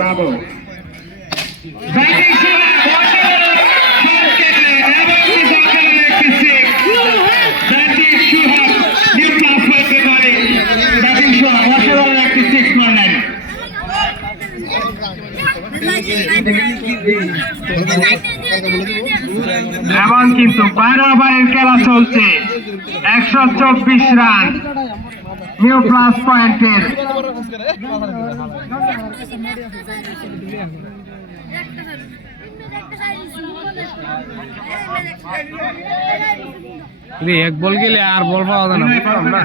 বাবু এবং কিন্তু বারো ওভারের খেলা চলছে। একশো চব্বিশ রান। নিউ প্লাস পয়েন্টের এক বল গেলে আর বল পাওয়া যায় না।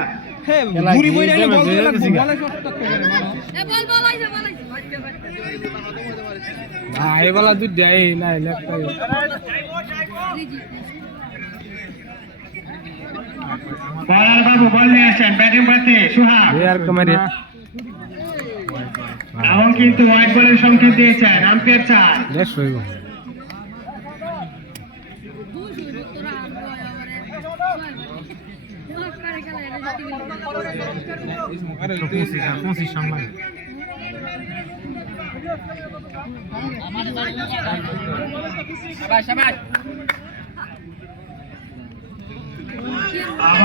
না এই বেলা দুধ দেয় না বলার বাবু বল নিয়ে আসেন ব্যাটিং করতে। সুহাগ। এখন কিন্তু হোয়াইট বলের সংকেত দিয়েছেন আম্পায়ার চার।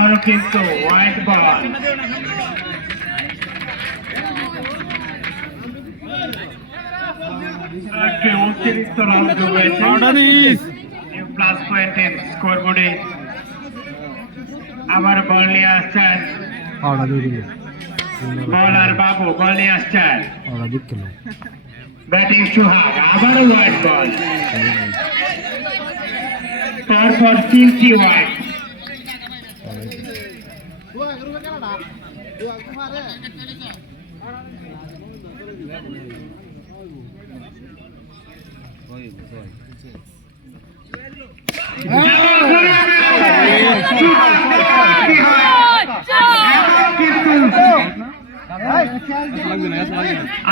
আবারও কিন্তু হোয়াইট বল অতিরিক্ত রান রয়েছে প্লাস পয়েন্টের স্কোরবোর্ডে আবার বল নিয়ে আসছেন। পাওয়া দুই বাবু বল নিয়ে আসছেন। ব্যাটিং সুহাগ আবারও হোয়াইট বল তারপর তিনটি হোয়াইট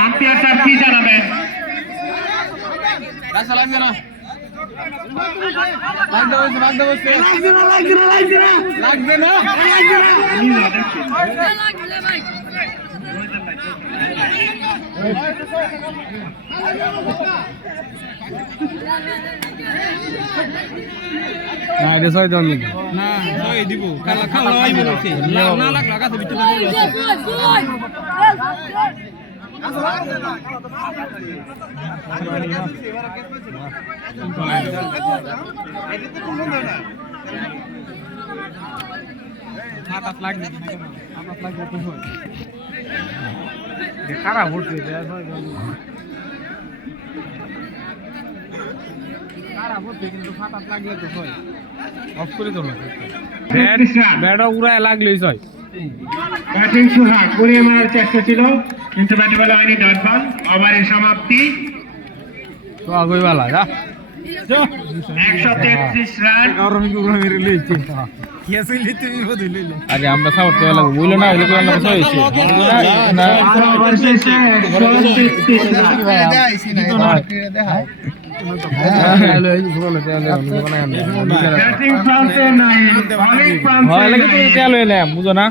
আম্পায়ার স্যার কি জানাবেন? ছয় দেওয়ার না দিব লাখ না দিবি না? এটা ছয় দেওয়ার নাকি। আট লাগলে তো হয় অফ করে না তেত্রিশ ব্যাট উড়ায় লাগলেই ছয় ব্যাটিং সুহাগ ঘুরিয়ে মারার চেষ্টা ছিল, কিন্তু ব্যাটে বলা হয়নি ডট বল ওভারের সমাপ্তি। আগই বালা আরে আমরা সাপোর্ট করে লাগবো বুঝলো না? ওগুলো করে বুঝো না।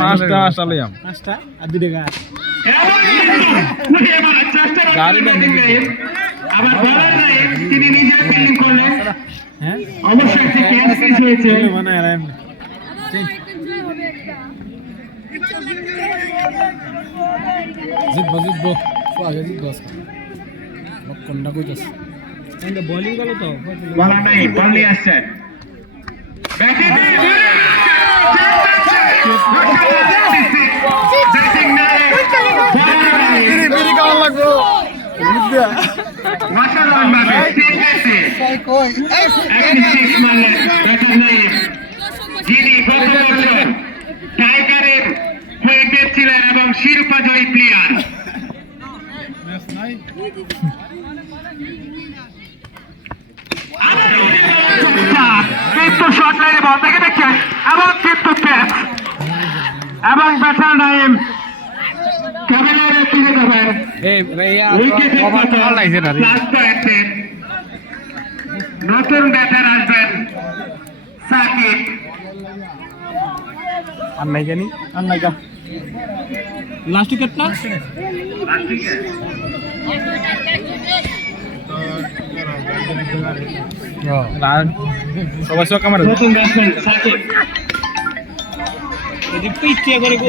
পাঁচটা পাঁচটা গাড়ি আবার বলার নাই তিনি নিজে ফিল্ডিং করলেন। হ্যাঁ? অবশ্যই একটি ক্যাচ মিস হয়েছে। মানে জিতবো জিতবো। আগে জিতবো কোনটা কইতাছ এটা বোলিং গেল তো। বলা নাই বল ব্যাটিং ব্যাটিং নাই অসাধারণ ভাবে তিন ম্যাচে একটি সিক্স মারলেন ব্যাটার নাই যিনি গত বছর টাইগারের হয়ে গেছিলেন এবং শিরোপা জয়ী প্লেয়ার কিন্তু শর্ট লাইনে বল দেখে দেখছেন এবং কিন্তু ক্যাচ এবং ব্যাটার নাইম নতুন ব্যাটার আসবেন সাকিব। আর নাই জানি। আর নাই যা। লাস্ট উইকেট না? সবাই সব কামারে নতুন ব্যাটসম্যান সাকিব। যদি পিছিয়ে করে গো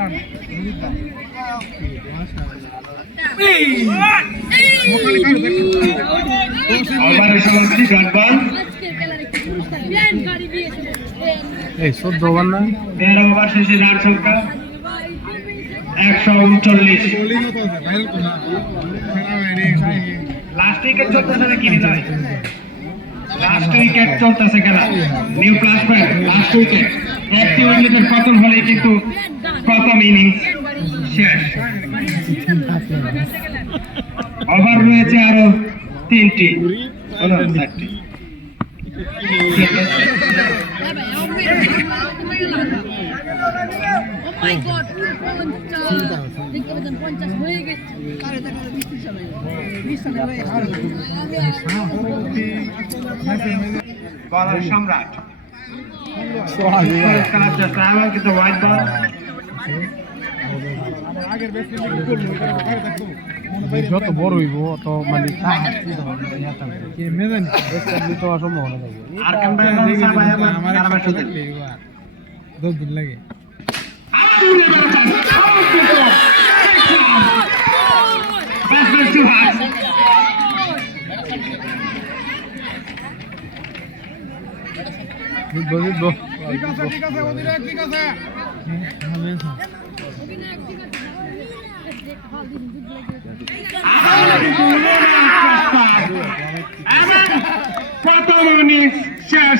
আছে ওভারের সমাপ্তি ডট বল এই চোদ্দ ওভার না তেরো রান একশো উনচল্লিশ। লাস্ট উইকেট চলতেছে নাকি হৃদয় লাস্ট উইকেট চলতেছে খেলা new plus point last wicket একটি উইকেটের পতন হলে কিন্তু প্রথম ইনিংস শেষ। ওভার রয়েছে আরও তিনটি চারটি। বলার সম্রাট খেলার চেষ্টা এবং কিন্তু হোয়াইট বল যত বড় হইব অত মানে দিতে অসম্ভাবনা থাকবে। আরকান ভাই এবং সাবাই এবং কারাবাস হোসেন। দশ দিন লাগে। Batsman Suhas. জিতবো জিতবো এবং প্রথম ইনিংস শেষ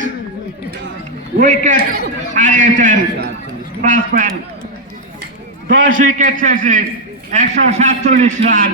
উইকেট হারিয়েছেন ব্যাটসম্যান দশ উইকেট শেষে একশো সাতচল্লিশ রান।